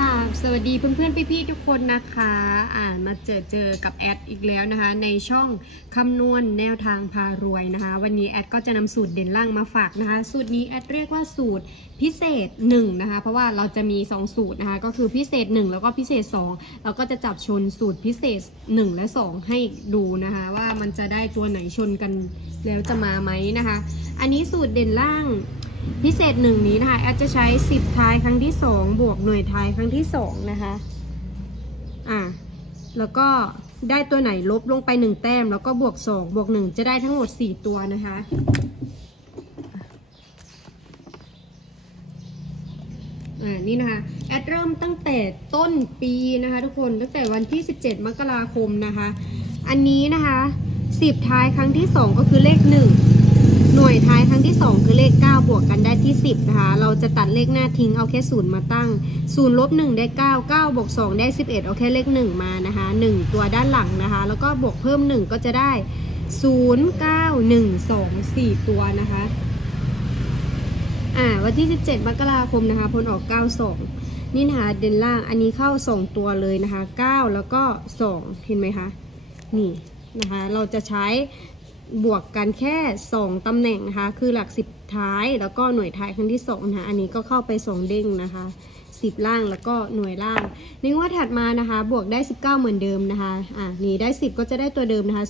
ราบสวัสดีเพื่อนๆพี่ๆทุกคนนะคะ อ่ามาเจอเจอกับแอดอีกแล้วนะคะ ในช่องคำนวณแนวทางพารวยนะคะ วันนี้แอดก็จะนำสูตรเด่นล่างมาฝากนะคะ สูตรนี้แอดเรียกว่าสูตรพิเศษ1นะคะ เพราะว่าเราจะมี 2 สูตรนะคะ ก็คือพิเศษ 1 แล้วก็พิเศษ 2 เราก็จะจับชนสูตรพิเศษ 1 และ 2 ให้ดูนะคะ ว่ามันจะได้ตัวไหนชนกันแล้วจะมาไหมนะคะ อันนี้สูตรเด่นล่าง พิเศษหนึ่งนี้นะคะแอดจะใช้ 10 ท้ายครั้งที่ 2 บวกหน่วยท้ายครั้งที่ 2 นะคะ อ่าแล้วก็ได้ตัวไหนลบลงไป 1 แต้ม แล้วก็บวก 2 บวก 1 จะได้ทั้งหมด 4 ตัวนะคะ อ่า นี่นะคะ แอดเริ่มตั้งแต่ต้นปีนะคะทุกคน ตั้งแต่วันที่ 17 มกราคมนะคะ อันนี้นะคะ 10 ท้ายครั้งที่ 2 ก็คือเลข 1 น่วยท้ายครั้งที่ 2 คือเลข 9 บวกกันได้ที่ 10 นะคะ เราจะตัดเลขหน้าทิ้งเอาแค่ศูนย์มาตั้ง0ลบ1ได้9 9บวก2ได้ 11 เอาแค่เลข 1 มานะคะ 1 ตัวด้านหลังนะคะ แล้วก็บวกเพิ่ม 1 ก็จะได้ 0 9 1 2 4 ตัวนะคะอ่าวันที่ 17 มกราคมนะคะผลออก 92 นี่นะคะเดนล่างอันนี้เข้า 2 ตัวเลยนะคะ 9 แล้วก็ 2 เห็นไหมคะ นี่นะคะ เราจะใช้ บวกกันแค่ 2 ตำแหน่งนะคะ คือหลัก 10 ท้ายแล้วก็หน่วยท้ายครั้งที่2นะคะ อันนี้ก็เข้าไป 2 เด้งนะคะ 10 ล่างแล้วก็หน่วยล่างในงวดถัดมานะคะ บวกได้ 19 เหมือนเดิมนะคะ อ่านี่ได้ 10 ก็จะได้ตัวเดิมนะคะ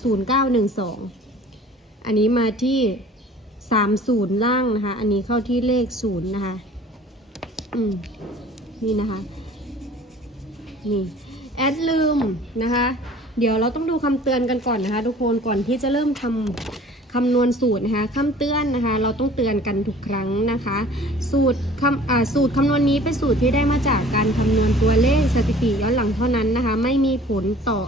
0912 อันนี้มาที่ 30 ล่างนะคะ อันนี้เข้าที่เลข 0 นะคะ อืม นี่นะคะ นี่ แอดลืมนะคะ เดี๋ยวเราต้องดูคำเตือนกันก่อนนะคะ ทุกคนก่อนที่จะเริ่มทำคำนวณสูตรนะคะคำเตือนนะคะ เราต้องเตือนกันทุกครั้งนะคะ สูตรคำสูตรคำนวณนี้เป็นสูตรที่ได้มาจากการคำนวณตัวเลขสถิติย้อนหลังเท่านั้นนะคะ ไม่มีผลต่อ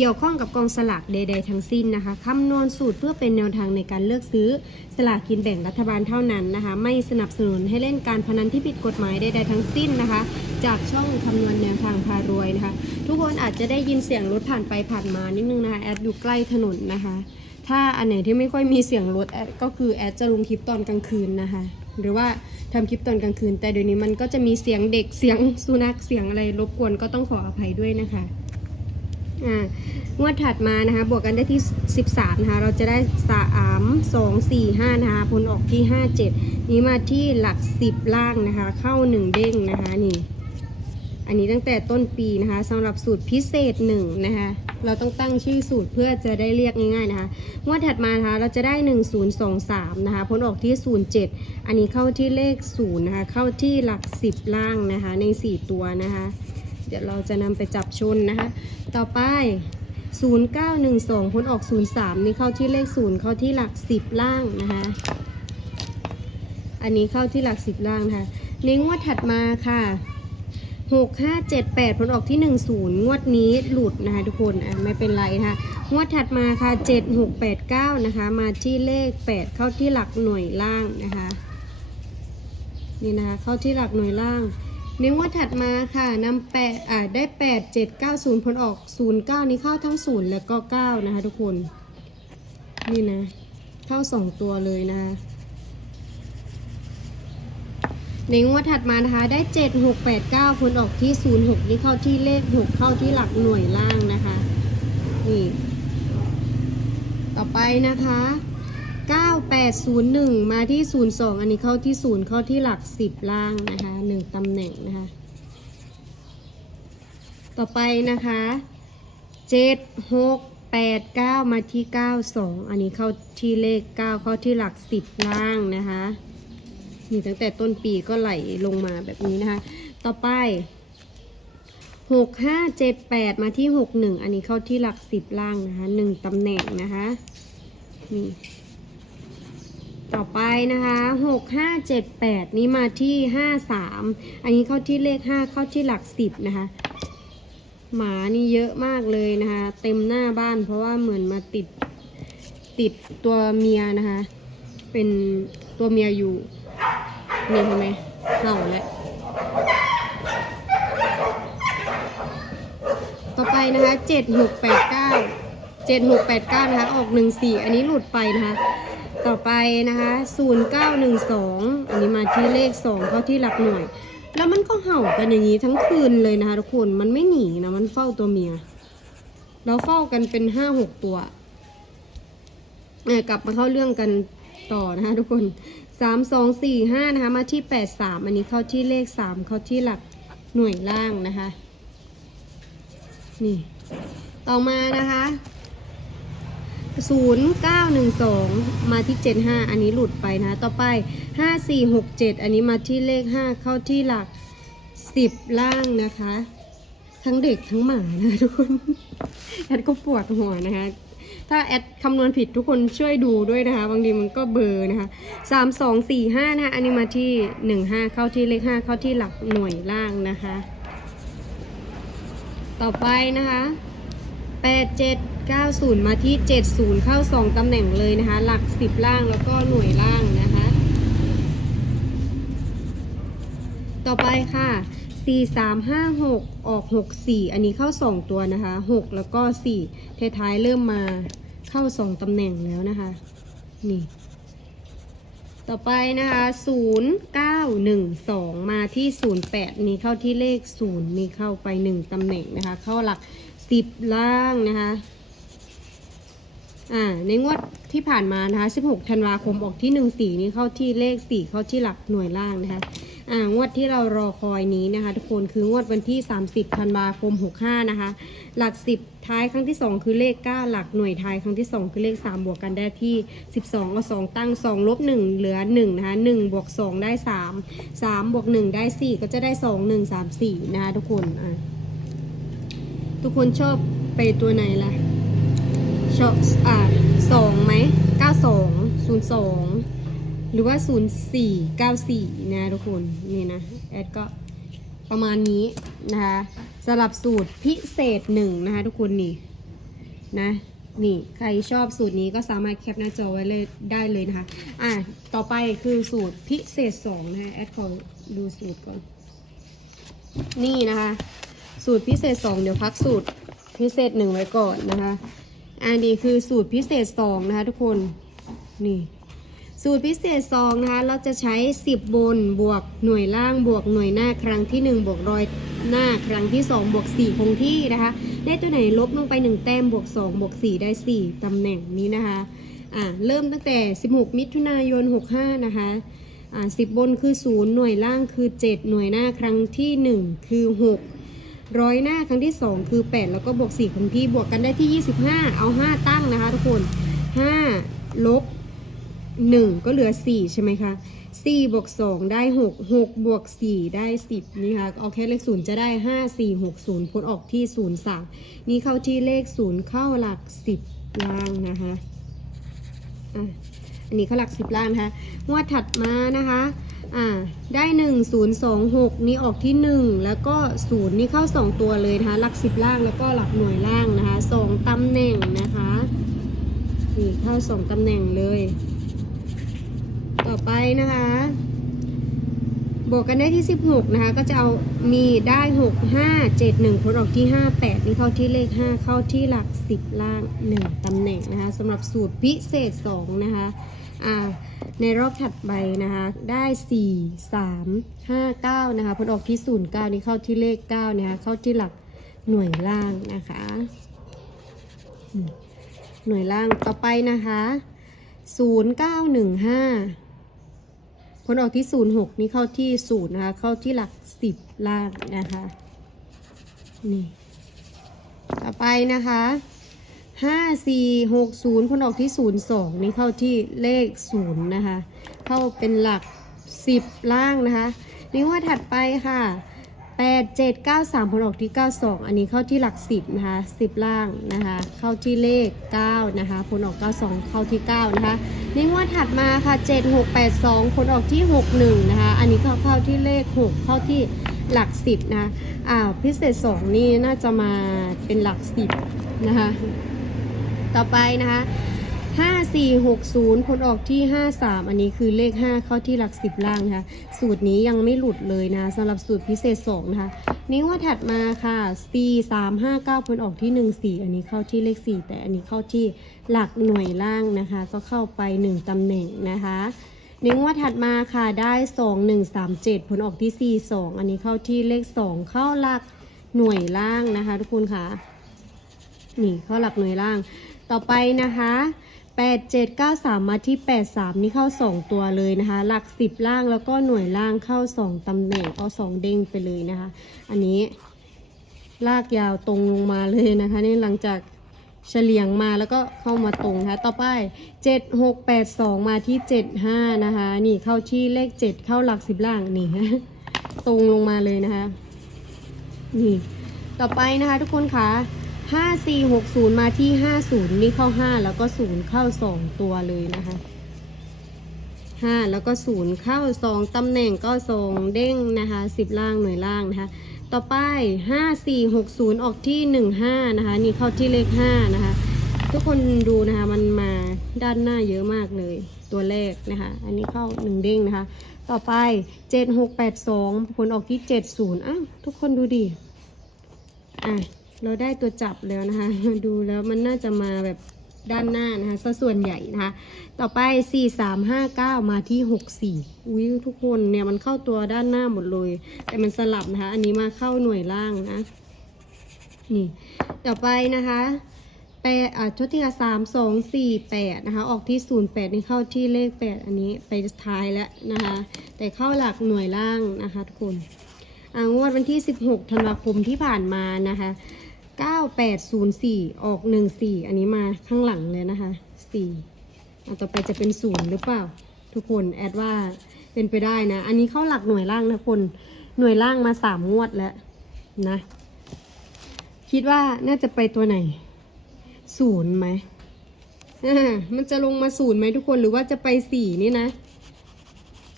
เกี่ยวข้องกับกองสลากใด ๆ ทั้งสิ้นนะคะคำนวณสูตรเพื่อเป็นแนวทางในการเลือกซื้อสลากกินแบ่งรัฐบาลเท่านั้นนะคะ ไม่สนับสนุนให้เล่นการพนันที่ผิดกฎหมายใดๆทั้งสิ้นนะคะ จากช่องคำนวณแนวทางพารวยนะคะ ทุกคนอาจจะได้ยินเสียงรถผ่านไปผ่านมานิดนึงนะคะแอดอยู่ใกล้ถนนนะคะ ถ้าอันไหนที่ไม่ค่อยมีเสียงรถแอดก็คือแอดจะลงคลิปตอนกลางคืนนะคะหรือว่าทำคลิปตอนกลางคืน แต่เดี๋ยวนี้มันก็จะมีเสียงเด็กเสียงสุนัขเสียงอะไรรบกวนก็ต้องขออภัยด้วยนะคะ อ่างวดถัดมานะคะ บวกกันได้ที่ 13 นะคะ เราจะได้ 3 2 4 5 นะคะ ผลออกที่ 57 นี้มาที่หลัก 10 ล่างนะคะ เข้า 1 เด้งนะคะนี่ อันนี้ตั้งแต่ต้นปีนะคะสำหรับสูตรพิเศษหนึ่งนะคะ เราต้องตั้งชื่อสูตรเพื่อจะได้เรียกง่ายๆนะคะงวดถัดมานะคะ เราจะได้ 1023 นะคะ ผลออกที่ 07 อันนี้เข้าที่เลข 0 นะคะ เข้าที่หลัก 10 ล่างนะคะ ใน 4 ตัวนะคะ เดี๋ยวเราจะนำไปจับชนนะคะ ต่อไป 0912ผลออก 03 นี่เข้าที่เลข 0 เข้าที่หลัก 10 ล่างนะคะ อันนี้เข้าที่หลัก 10 ล่างนะคะในงวดถัดมาค่ะหกห้าเจ็ดแปดผลออกที่หนึ่งวดนี้หลุดนะคะทุกคนอะไม่เป็นไรนะคะงวดถัดมาค่ะเจ็ดหกแปดเก้านะคะ มาที่เลขแปดเข้าที่หลักหน่วยล่างนะคะ นี่นะคะ เข้าที่หลักหน่วยล่าง ในงวดถัดมาค่ะนำแปดอ่าได้แปดเจ็ดเก้าศูนย์ผลออกศูนย์เก้านี้เข้าทั้งศูนย์แล้วก็เก้านะคะทุกคน นี่นะ เข้าสองตัวเลยนะคะในงวดถัดมานะคะได้7 6 8 9ผลออกที่0 6นี่เข้าที่เลข6เข้าที่หลักหน่วยล่างนะคะ นี่ ต่อไปนะคะ 9801 มาที่ 02 อันนี้เข้าที่ 0 เข้าที่หลัก 10 ล่างนะคะ1ตำแหน่งนะคะ ต่อไปนะคะ 7 6 8 9 มาที่ 92 อันนี้เข้าที่เลข 9 เข้าที่หลัก 10 ล่างนะคะนี่ตั้งแต่ต้นปีก็ไหลลงมาแบบนี้นะคะ ต่อไปหกห้าเจ็ดแปดมาที่หกหนึ่งอันนี้เข้าที่หลักสิบล่างนะคะหนึ่งตำแหน่งนะคะนี่ ต่อไปนะคะหกห้าเจ็ดแปดนี่มาที่ห้าสามอันนี้เข้าที่เลขห้าเข้าที่หลักสิบนะคะ หมานี่เยอะมากเลยนะคะ เต็มหน้าบ้านเพราะว่าเหมือนมาติดติดตัวเมียนะคะ เป็นตัวเมียอยู่นี่เห็นไหมเห่าแล้วต่อไปนะคะเจ็ดหกแปดเก้าเจ็ดหกแปดเก้านะคะ ออกหนึ่งสี่อันนี้หลุดไปนะคะ ต่อไปนะคะศูนย์เก้าหนึ่งสองอันนี้มาที่เลขสองเข้าที่หลักหน่วย แล้วมันก็เห่ากันอย่างนี้ทั้งคืนเลยนะคะทุกคน มันไม่หนีนะ มันเฝ้าตัวเมีย เราเฝ้ากันเป็นห้าหกตัวกลับมาเข้าเรื่องกันต่อนะคะทุกคนสามสองสี่ห้านะคะมาที่แปดสามอันนี้เข้าที่เลขสามเข้าที่หลักหน่วยล่างนะคะ นี่ ต่อมานะคะ ศูนย์เก้าหนึ่งสองมาที่เจ็ดห้าอันนี้หลุดไปนะ ต่อไปห้าสี่หกเจ็ดอันนี้มาที่เลขห้าเข้าที่หลักสิบล่างนะคะ ทั้งเด็กทั้งหมานะทุกคน แอดก็ปวดหัวนะคะ ถ้าแอดคำนวณผิดทุกคนช่วยดูด้วยนะคะ บางทีมันก็เบอร์นะคะสามสองสี่ห้านะคะ อันนี้มาที่หนึ่งห้าเข้าที่เลขห้าเข้าที่หลักหน่วยล่างนะคะ ต่อไปนะคะแปดเก้าศูนย์มาที่เจ็ดศูนย์เข้าสองตำแหน่งเลยนะคะ หลักสิบล่างแล้วก็หน่วยล่างนะคะ ต่อไปค่ะ 4 3 5 6 ออก 6 4 อันนี้เข้า 2 ตัวนะคะ 6 แล้วก็ 4 ท้ายๆเริ่มมาเข้า 2ตำแหน่งแล้วนะคะ นี่ ต่อไปนะคะ 0 9 1 2 มาที่ 0 8 นี้เข้าที่เลข0มีเข้าไป 1ตำแหน่งนะคะ เข้าหลัก 10 ล่างนะคะ อ่าในงวดที่ผ่านมานะคะ 16 ธันวาคมออกที่ 1 4 นี้เข้าที่เลข 4 เข้าที่หลักหน่วยล่างนะคะอ่างวดที่เรารอคอยนี้นะคะ ทุกคนคืองวดวันที่ 30 ธันวาคม 65 นะคะ หลัก 10 ท้ายครั้งที่ 2 คือเลข 9 หลักหน่วยท้ายครั้งที่ 2 คือเลข 3 บวกกันได้ที่ 12เอา2ตั้ง 2 ลบ 1 เหลือ 1 นะคะ 1 บวก 2 ได้ 3 3 บวก 1 ได้ 4 ก็จะได้ 2 1 3 4 นะคะทุกคนอะทุกคนชอบไปตัวไหนล่ะ ชอบอ่าสองไหมเก้าสองศูนย์สองหรือว่าศูนย์สี่เก้าสี่นะทุกคนนี่นะแอดก็ประมาณนี้นะคะสลับสูตรพิเศษหนึ่งนะคะทุกคนนี่นะนี่ใครชอบสูตรนี้ก็สามารถแคปหน้าจอไว้เลยได้เลยนะคะ อะต่อไปคือสูตรพิเศษสองนะคะแอดขอดูสูตรก่อน นี่นะคะ สูตรพิเศษสองเดี๋ยวพักสูตรพิเศษหนึ่งไว้ก่อนนะคะ อันนี้คือสูตรพิเศษสองนะคะทุกคนนี่สูตรพิเศษสองนะคะเราจะใช้ 10 บนบวกหน่วยล่างบวกหน่วยหน้าครั้งที่ 1 บวกรอยหน้าครั้งที่ 2 บวก 4 คงที่นะคะได้ตัวไหนลบลงไป 1 แต้มบวก 2 บวก 4 ได้ 4 ตำแหน่งนี้นะคะอ่าเริ่มตั้งแต่ 16 มิถุนายน 65 นะคะอ่า10 บนคือ 0 หน่วยล่างคือ 7 หน่วยหน้าครั้งที่ 1 คือ 6 ร้อยหน้าครั้งที่ 2 คือ 8 แล้วก็บวก4คงที่บวกกันได้ที่ 25 เอา 5 ตั้งนะคะ ทุกคน 5 ลบ 1 ก็เหลือ 4 ใช่ไหมคะ4บวก2ได้ 6 6บวก4ได้ 10 นี่ค่ะเอาแค่เลข 0 จะได้ 5 4 6 0พ้นออกที่ 0 3 นี่เข้าที่เลข 0 เข้าหลัก 10 ล่างนะคะอะอันนี้เข้าหลัก 10 ล่างนะคะงวดถัดมานะคะ อ่าได้ 1 0 2 6 นี่ออกที่ 1 แล้วก็ 0 นี่เข้า 2 ตัวเลยนะคะ หลัก 10 ล่างแล้วก็หลักหน่วยล่างนะคะ 2ตำแหน่งนะคะนี่เข้า 2ตำแหน่งเลย ต่อไปนะคะ บวกกันได้ที่ 16 นะคะ ก็จะเอามีได้ 6 5 7 1พ้นออกที่ 5 8 นี่เข้าที่เลข 5 เข้าที่หลัก 10 ล่าง 1ตำแหน่งนะคะสำหรับสูตรพิเศษ 2 นะคะอ่า ในรอบถัดไปนะคะได้ 4 3 5 9นะคะพ้นออกที่ 0 9 นี่เข้าที่เลข9นะคะเข้าที่หลักหน่วยล่างนะคะ หน่วยล่างต่อไปนะคะ 0915 ผลออกที่ 06 นี่เข้าที่0นะคะเข้าที่หลัก 10 ล่างนะคะนี่ต่อไปนะคะ 5 4 6 0ผลออกที่02นี่เข้าที่เลข0นะคะ เข้าเป็นหลัก10ล่างนะคะนี่ว่าถัดไปค่ะ8 7 9 3ผลออกที่92อันนี้เข้าที่หลัก10นะคะ10ล่างนะคะ เข้าที่เลข9นะคะผลออก92เข้าที่9นะคะนี่งวดถัดมาค่ะ7 6 8 2ผลออกที่61นะคะ อันนี้เข้าเข้าที่เลข6เข้าที่หลัก10นะะอ่าพิเศษ2นี่น่าจะมาเป็นหลัก10นะคะ ต่อไปนะคะ5460ผลออกที่53อันนี้คือเลข5เข้าที่หลัก10ล่างนะคะสูตรนี้ยังไม่หลุดเลยนะสำหรับสูตรพิเศษ2นะคะนี้ว่าถัดมาค่ะ C 3 5 9ผลออกที่1 4อันนี้เข้าที่เลข4แต่อันนี้เข้าที่หลักหน่วยล่างนะคะ ก็เข้าไป1ตำแหน่งนะคะในงวดถัดมาค่ะได้สองหนึ่งสามเจ็ดผลออกที่สี่สองอันนี้เข้าที่เลขสองเข้าหลักหน่วยล่างนะคะ ทุกคนค่ะนี่เข้าหลักหน่วยล่าง ต่อไปนะคะแปดเจ็ดเก้าสามมาที่แปดสามนี่เข้าสองตัวเลยนะคะ หลักสิบล่างแล้วก็หน่วยล่างเข้าสองตำแหน่งเอาสองเด้งไปเลยนะคะ อันนี้ลากยาวตรงลงมาเลยนะคะ นี่หลังจากเฉลียงมาแล้วก็เข้ามาตรงนะคะต่อไป 7 6 8 2 มาที่ 7 5 นะคะ นี่เข้าที่เลข 7 เข้าหลักสิบล่างนี่ ตรงลงมาเลยนะคะ นี่ ต่อไปนะคะทุกคนค่ะ 5 4 6 0 มาที่ 50 นี่เข้า 5 แล้วก็ 0 เข้า 2 ตัวเลยนะคะ 5 แล้วก็ 0 เข้า 2 ตำแหน่งก็2เด้งนะคะ 10 ล่างหน่วยล่างนะคะ ต่อไป 5 4 6 0 ออกที่ 1 5 นะคะ นี่เข้าที่เลข 5 นะคะ ทุกคนดูนะคะ มันมาด้านหน้าเยอะมากเลย ตัวเลขนะคะ อันนี้เข้า 1 เด้งนะคะ ต่อไป 7 6 8 2 ผลออกที่ 70 อ้าวทุกคนดูดิอะ เราได้ตัวจับแล้วนะคะ ดูแล้วมันน่าจะมาแบบด้านหน้านะคะซะส่วนใหญ่นะคะ ต่อไป 4 3 5 9 มาที่ 64 อุ้ยทุกคนเนี่ยมันเข้าตัวด้านหน้าหมดเลย แต่มันสลับนะคะ อันนี้มาเข้าหน่วยล่างนะ นี่ ต่อไปนะคะแปดอะทศที่สามสองสี่แปดนะคะ ออกที่ศูนย์แปดนี่เข้าที่เลขแปดอันนี้ไปท้ายแล้วนะคะ แต่เข้าหลักหน่วยล่างนะคะทุกคน อ่างวดวันที่16ธันวาคมที่ผ่านมานะคะ 9804 ออก 14 อันนี้มาข้างหลังเลยนะคะ4อ่ต่อไปจะเป็น0หรือเปล่า ทุกคนแอดว่าเป็นไปได้นะ อันนี้เข้าหลักหน่วยล่างนะคน หน่วยล่างมา 3 งวดแล้วนะ คิดว่าน่าจะไปตัวไหน ศูนย์ไหม มันจะลงมาศูนย์ไหมทุกคน หรือว่าจะไปสี่นี่นะ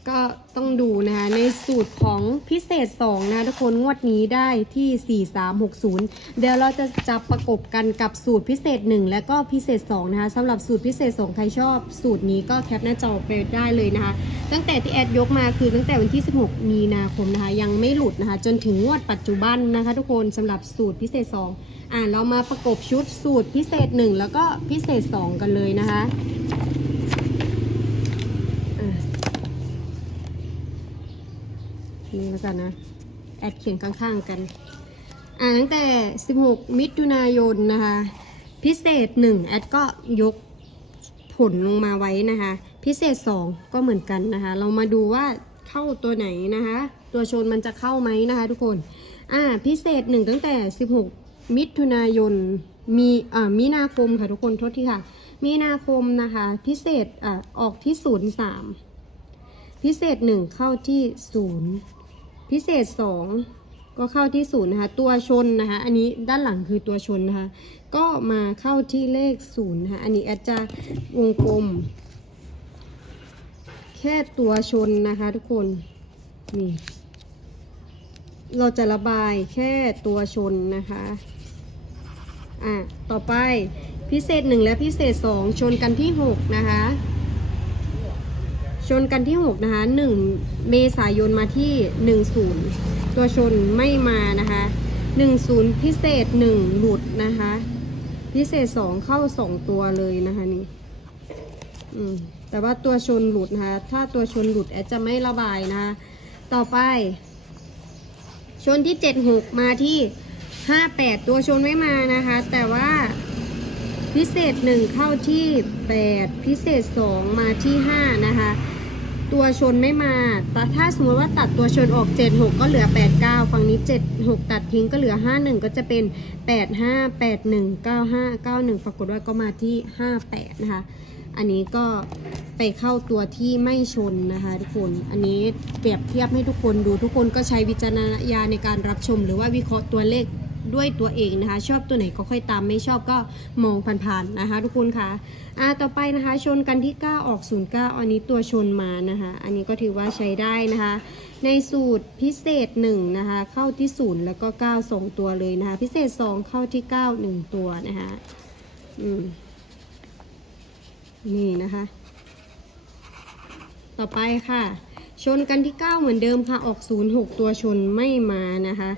ก็ต้องดูนะคะในสูตรของพิเศษ 2 นะทุกคนงวดนี้ได้ที่ 4360 เดี๋ยวเราจะจับประกบกันกับสูตรพิเศษ 1 และก็พิเศษ 2 นะคะสำหรับสูตรพิเศษ 2 ใครชอบสูตรนี้ก็แคปหน้าจอไปได้เลยนะคะ ตั้งแต่ที่แอดยกมาคือตั้งแต่วันที่ 16 มีนาคมนะคะ ยังไม่หลุดนะคะ จนถึงงวดปัจจุบันนะคะ ทุกคนสำหรับสูตรพิเศษ 2 อ่าเรามาประกบชุดสูตรพิเศษ 1 แล้วก็พิเศษ 2 กันเลยนะคะอ่า นี่แล้วกันนะ แอดเขียนข้างๆกัน อ่าตั้งแต่ 16 มิถุนายนนะคะ พิเศษ 1 แอดก็ยกผลลงมาไว้นะคะ พิเศษ 2 ก็เหมือนกันนะคะ เรามาดูว่าเข้าตัวไหนนะคะ ตัวชนมันจะเข้าไหมนะคะ ทุกคน อ่า พิเศษ 1 ตั้งแต่ 16 มิถุนายน มีอ่ามีนาคมค่ะทุกคนโทษทีค่ะ มีนาคมนะคะ พิเศษอ่าออกที่ 03พิเศษ1เข้าที่0 พิเศษ 2 ก็เข้าที่0นะคะ ตัวชนนะคะ อันนี้ด้านหลังคือตัวชนนะคะ ก็มาเข้าที่เลข0นะคะ อันนี้แอดจะวงกลม แค่ตัวชนนะคะทุกคน นี่ เราจะระบายแค่ตัวชนนะคะ อะ ต่อไปพิเศษ 1 และพิเศษ 2 ชนกันที่ 6 นะคะ ชนกันที่ 6 นะคะ 1 เมษายนมาที่ 10 ตัวชนไม่มานะคะ 10 พิเศษ 1 หลุดนะคะ พิเศษ 2 เข้า 2 ตัวเลยนะคะนี่อืมแต่ว่าตัวชนหลุดนะคะ ถ้าตัวชนหลุดแอดจะไม่ระบายนะคะ ต่อไป ชนที่ 76 มาที่ 58 ตัวชนไม่มานะคะ แต่ว่าพิเศษ 1 เข้าที่ 8 พิเศษ 2 มาที่ 5 นะคะ ตัวชนไม่มาแต่ถ้าสมมติว่าตัดตัวชนออก 7 6 ก็เหลือ 8 9 ฝั่งนี้ 7 6 ตัดทิ้งก็เหลือ 5 1 ก็จะเป็น 8 5 8 1 9 5 9 1ปรากฏว่าก็มาที่ 58 นะคะ อันนี้ก็ไปเข้าตัวที่ไม่ชนนะคะทุกคน อันนี้เปรียบเทียบให้ทุกคนดูทุกคนก็ใช้วิจารณญาณในการรับชม หรือว่าวิเคราะห์ตัวเลข ด้วยตัวเองนะคะ ชอบตัวไหนก็ค่อยตามไม่ชอบก็มองผ่านๆนะคะ ทุกคนค่ะอ่าต่อไปนะคะชนกันที่ 9 ออก 09 อันนี้ตัวชนมานะคะ อันนี้ก็ถือว่าใช้ได้นะคะ ในสูตรพิเศษ 1 นะคะ เข้าที่ 0 แล้วก็ 9 2 ตัวเลยนะคะ พิเศษ 2 เข้าที่ 9 1 ตัวนะคะอืมนี่นะคะ ต่อไปค่ะ ชนกันที่ 9 เหมือนเดิมค่ะ ออก 0 6 ตัวชนไม่มานะคะ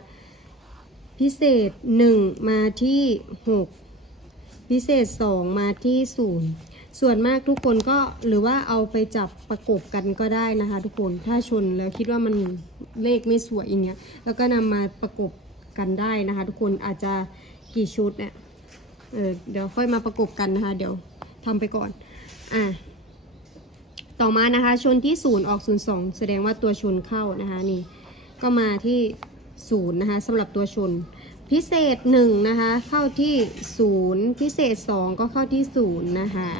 พิเศษ 1 มาที่ 6 พิเศษ 2 มาที่ 0 ส่วนมากทุกคนก็หรือว่าเอาไปจับประกบกันก็ได้นะคะ ทุกคนถ้าชนแล้วคิดว่ามันเลขไม่สวยอย่างเงี้ยแล้วก็นำมาประกบกันได้นะคะ ทุกคนอาจจะกี่ชุดเนี่ยเออเดี๋ยวค่อยมาประกบกันนะคะ เดี๋ยวทำไปก่อนอะต่อมานะคะชนที่ศูนย์ออกศูนย์สองแสดงว่าตัวชนเข้านะคะนี่ก็มาที่ ศูนย์นะคะสำหรับตัวชน พิเศษหนึ่งนะคะเข้าที่ศูนย์พิเศษสองก็เข้าที่ศูนย์นะคะ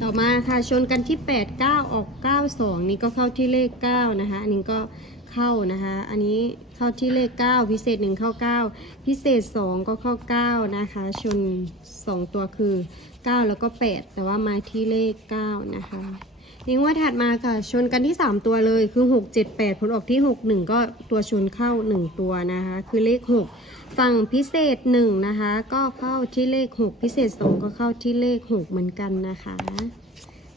ต่อมาค่ะชนกันที่ 8 9 ออก 9 2 นี่ก็เข้าที่เลข 9 นะคะอันนี้ก็ เข้านะคะ อันนี้เข้าที่เลข 9 พิเศษ 1 เข้า 9 พิเศษ 2 ก็เข้า 9 นะคะ ชน 2 ตัวคือ 9 แล้วก็ 8 แต่ว่ามาที่เลข 9 นะคะนี่ว่าถัดมาค่ะ ชนกันที่ 3 ตัวเลยคือ 6 7 8 ผลออกที่ 6 1 ก็ตัวชนเข้า 1 ตัวนะคะ คือเลข 6 ฝั่งพิเศษ 1 นะคะ ก็เข้าที่เลข 6 พิเศษ 2 ก็เข้าที่เลข 6 เหมือนกันนะคะ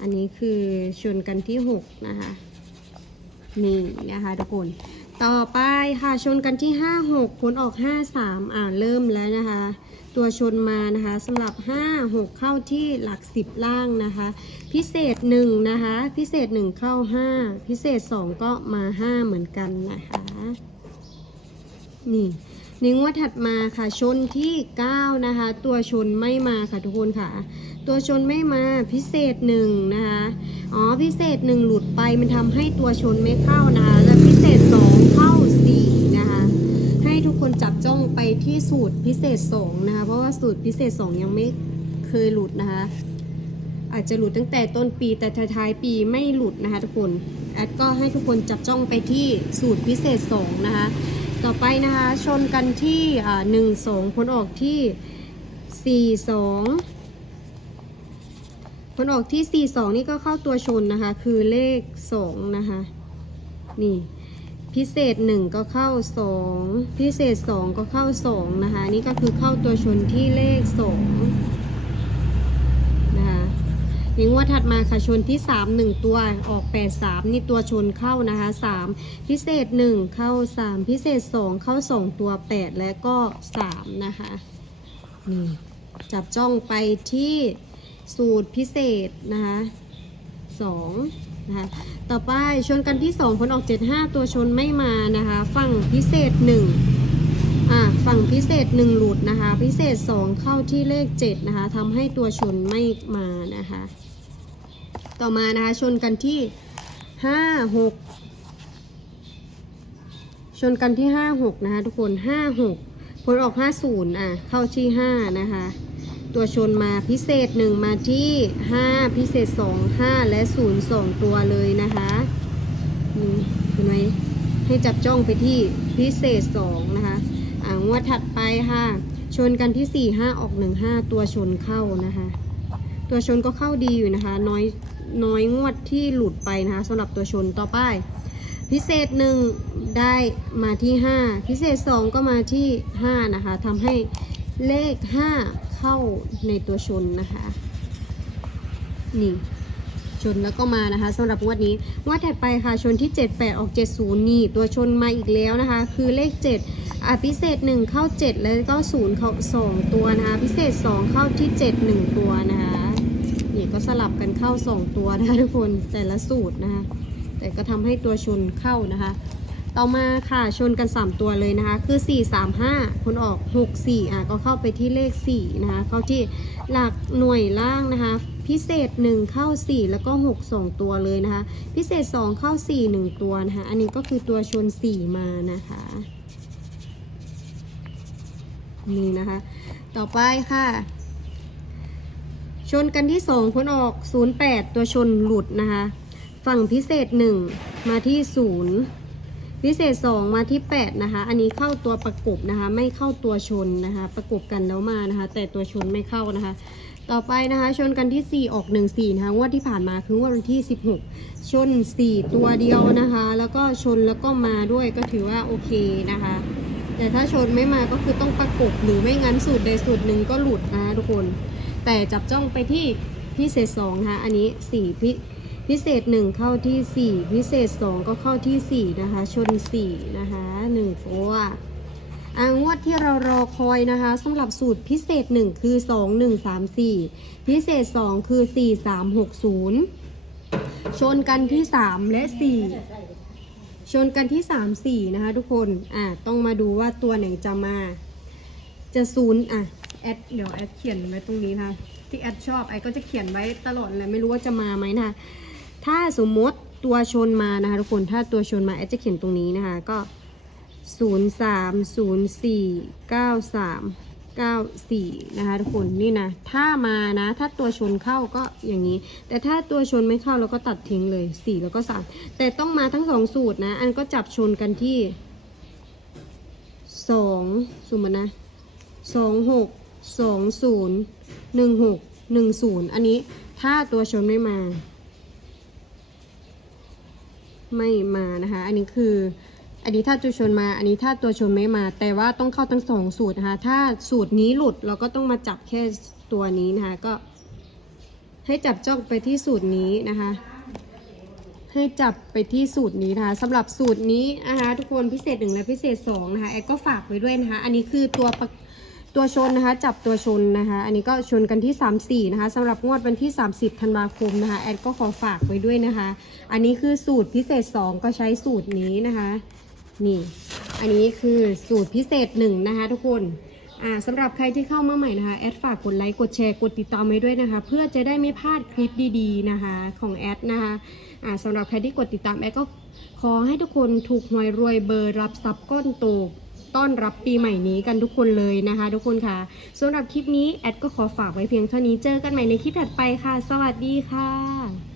อันนี้คือชนกันที่ 6 นะคะ นี่นะคะทุกคน ต่อไปค่ะชนกันที่ 5 6ผลออก 5 3 อ่าเริ่มแล้วนะคะ ตัวชนมานะคะสำหรับ 5 6 เข้าที่หลัก 10 ล่างนะคะ พิเศษ 1 นะคะ พิเศษ 1 เข้า 5 พิเศษ 2 ก็มา 5 เหมือนกันนะคะ นี่ ในงวดถัดมาค่ะชนที่ 9 นะคะ ตัวชนไม่มาค่ะทุกคนค่ะ ตัวชนไม่มาพิเศษ1นะคะอ๋อพิเศษ 1 หลุดไปมันทำให้ตัวชนไม่เข้านะคะและพิเศษ 2 เข้า4นะคะให้ทุกคนจับจ้องไปที่สูตรพิเศษ2นะคะเพราะว่าสูตรพิเศษ 2 ยังไม่เคยหลุดนะคะอาจจะหลุดตั้งแต่ต้นปีแต่ท้ายปีไม่หลุดนะคะทุกคนแอดก็ให้ทุกคนจับจ้องไปที่สูตรพิเศษ2นะคะ ต่อไปนะคะ ชนกันที่หนึ่งสองผลออกที่สี่สองผลออกที่สี่สองนี่ก็เข้าตัวชนนะคะ คือเลขสองนะคะ นี่ พิเศษหนึ่งก็เข้าสองพิเศษสองก็เข้าสองนะคะ นี่ก็คือเข้าตัวชนที่เลขสอง อย่างว่าถัดมาค่ะชนที่ 3 1 ตัวออก 8 3 นี่ตัวชนเข้านะคะ 3 พิเศษ 1 เข้า 3 พิเศษ 2 เข้า 2 ตัว 8 และก็ 3 นะคะนี่จับจ้องไปที่สูตรพิเศษนะคะ2นะคะต่อไปชนกันที่ 2 ผลออก 75 ตัวชนไม่มานะคะฝั่งพิเศษ 1 อะฝั่งพิเศษ 1 หลุดนะคะ พิเศษ 2 เข้าที่เลข 7 นะคะทำให้ตัวชนไม่มานะคะ ต่อมานะคะชนกันที่5 6ชนกันที่5 6นะคะทุกคน5 6ผลออก50อะเข้าที่5นะคะ ตัวชนมาพิเศษ1มาที่5พิเศษ2 5และ0 2ตัวเลยนะคะนี่เห็นไหมให้จับจ้องไปที่พิเศษ2นะคะอ่างวดถัดไปค่ะ ชนกันที่4 5ออก1 5ตัวชนเข้านะคะ ตัวชนก็เข้าดีอยู่นะคะ น้อย น้อยงวดที่หลุดไปนะคะสำหรับตัวชนต่อไป พิเศษ1ได้มาที่ 5 พิเศษ 2 ก็มาที่ 5 นะคะทำให้เลข 5 เข้าในตัวชนนะคะ นี่ชนแล้วก็มานะคะสำหรับงวดนี้งวดถัดไปค่ะชนที่ 78 ออก 70 นี่ ตัวชนมาอีกแล้วนะคะ คือเลข 7อะพิเศษ 1 เข้า 7 แล้วก็0เข้า2ตัวนะคะ พิเศษ 2 เข้าที่ 7 1 ตัวนะคะ นี่ก็สลับกันเข้า2ตัวนะคะทุกคนแต่ละสูตรนะคะ แต่ก็ทำให้ตัวชนเข้านะคะ ต่อมาค่ะชนกัน 3 ตัวเลยนะคะ คือ 4 3 5ผลออก 6 4อะก็เข้าไปที่เลข 4 นะคะ เข้าที่หลักหน่วยล่างนะคะ พิเศษ 1 เข้า 4 แล้วก็ 6 2 ตัวเลยนะคะ พิเศษ 2 เข้า 4 1 ตัวนะคะ อันนี้ก็คือตัวชน 4 มานะคะนี่นะคะ ต่อไปค่ะ ชนกันที่ 2 ผลออก 08 ตัวชนหลุดนะคะ ฝั่งพิเศษ 1 มาที่ 0 พิเศษ 2 มาที่ 8 นะคะ อันนี้เข้าตัวประกบนะคะ ไม่เข้าตัวชนนะคะ ประกบกันแล้วมานะคะ แต่ตัวชนไม่เข้านะคะ ต่อไปนะคะ ชนกันที่ 4 ออก 1 4 นะคะงวดที่ผ่านมาคืองวดวันที่ 16 ชน 4 ตัวเดียวนะคะ แล้วก็ชนแล้วก็มาด้วยก็ถือว่าโอเคนะคะ แต่ถ้าชนไม่มาก็คือต้องประกบหรือไม่งั้นสูตรใดสูตรหนึ่งก็หลุดนะคะทุกคน แต่จับจ้องไปที่พิเศษ2นะคะอันนี้4พิพิเศษ1เข้าที่4พิเศษ2ก็เข้าที่4นะคะ ชน4นะคะ1ตัวอ่างวดที่เรารอคอยนะคะสำหรับสูตรพิเศษ 1 คือ 2 1 3 4 พิเศษ 2 คือ 4 3 6 0 ชนกันที่ 3 และ 4 ชนกันที่ 3 4 นะคะทุกคน อ่าต้องมาดูว่าตัวไหนจะมา จะศูนย์อะ แอดเดี๋ยวแอดเขียนไว้ตรงนี้นะคะที่แอดชอบไอก็จะเขียนไว้ตลอดเลยไม่รู้ว่าจะมาไหมนะคะถ้าสมมติตัวชนมานะคะทุกคนถ้าตัวชนมาแอดจะเขียนตรงนี้นะคะก็ 0 3 0 4 9 3 9 4 นะคะทุกคนนี่นะถ้ามานะถ้าตัวชนเข้าก็อย่างนี้ แต่ถ้าตัวชนไม่เข้าเราก็ตัดทิ้งเลย 4 แล้วก็ 3 แต่ต้องมาทั้งสองสูตรนะ อันก็จับชนกันที่ 2 สมมตินะสอ งหกสองศูนย์หนึ่งหกหนึ่งศูนย์อันนี้ถ้าตัวชนไม่มา ไม่มานะคะ อันนี้คือ อันนี้ถ้าตัวชนมา อันนี้ถ้าตัวชนไม่มา แต่ว่าต้องเข้าทั้งสองสูตรนะคะ ถ้าสูตรนี้หลุดเราก็ต้องมาจับแค่ตัวนี้นะคะ ก็ ให้จับจ้องไปที่สูตรนี้นะคะให้จับไปที่สูตรนี้นะคะสำหรับสูตรนี้นะคะทุกคนพิเศษหนึ่งและพิเศษสองนะคะแอดก็ฝากไว้ด้วยนะคะ อันนี้คือตัวประ ตัวชนนะคะ จับตัวชนนะคะ อันนี้ก็ชนกันที่ 3 4 นะคะสำหรับงวดวันที่ 30 ธันวาคมนะคะ แอดก็ขอฝากไว้ด้วยนะคะ อันนี้คือสูตรพิเศษ 2 ก็ใช้สูตรนี้นะคะ นี่ อันนี้คือสูตรพิเศษ 1 นะคะ ทุกคนอ่าสำหรับใครที่เข้ามาใหม่นะคะ แอดฝากกดไลค์กดแชร์กดติดตามไว้ด้วยนะคะ เพื่อจะได้ไม่พลาดคลิปดีๆนะคะ ของแอดนะคะอ่าสำหรับใครที่กดติดตามแอดก็ขอให้ทุกคนถูกหวยรวยเบอร์รับทรัพย์ก้อนโต ต้อนรับปีใหม่นี้กันทุกคนเลยนะคะ ทุกคนค่ะสำหรับคลิปนี้แอดก็ขอฝากไว้เพียงเท่านี้เจอกันใหม่ในคลิปถัดไปค่ะ สวัสดีค่ะ